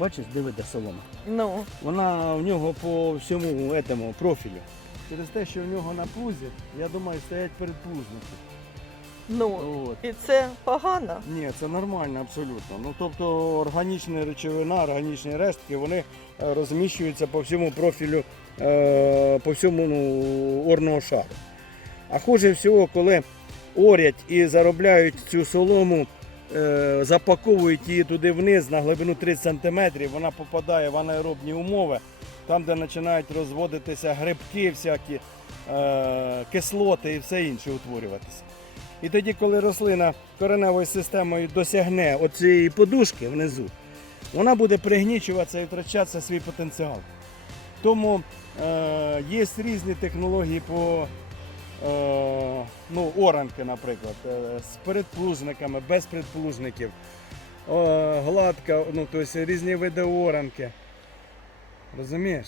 Бачиш, диви, де солома. Ну, Вона в нього по всьому этому профілю. Через те, що в нього на плузі, я думаю, стоять передплужники. ну. От. І це погано. Ні, це нормально абсолютно. Ну тобто органічна речовина, органічні рештки, вони е, розміщуються по всьому профілю, е, по всьому ну, орного шару. А хуже всього, коли орять і заробляють цю солому, запаковують її туди вниз на глибину 30 см, вона попадає в анаеробні умови, там, де починають розводитися грибки, всякі е, кислоти і все інше утворюватися. І тоді, коли рослина кореневою системою досягне оцієї подушки внизу, вона буде пригнічуватися і втрачатися свій потенціал. Тому е, є різні технології по е, ну, оранки, наприклад, е, з передплужниками, без предплужників, е, гладка, ну, тобто різні види оранки. Розумієш?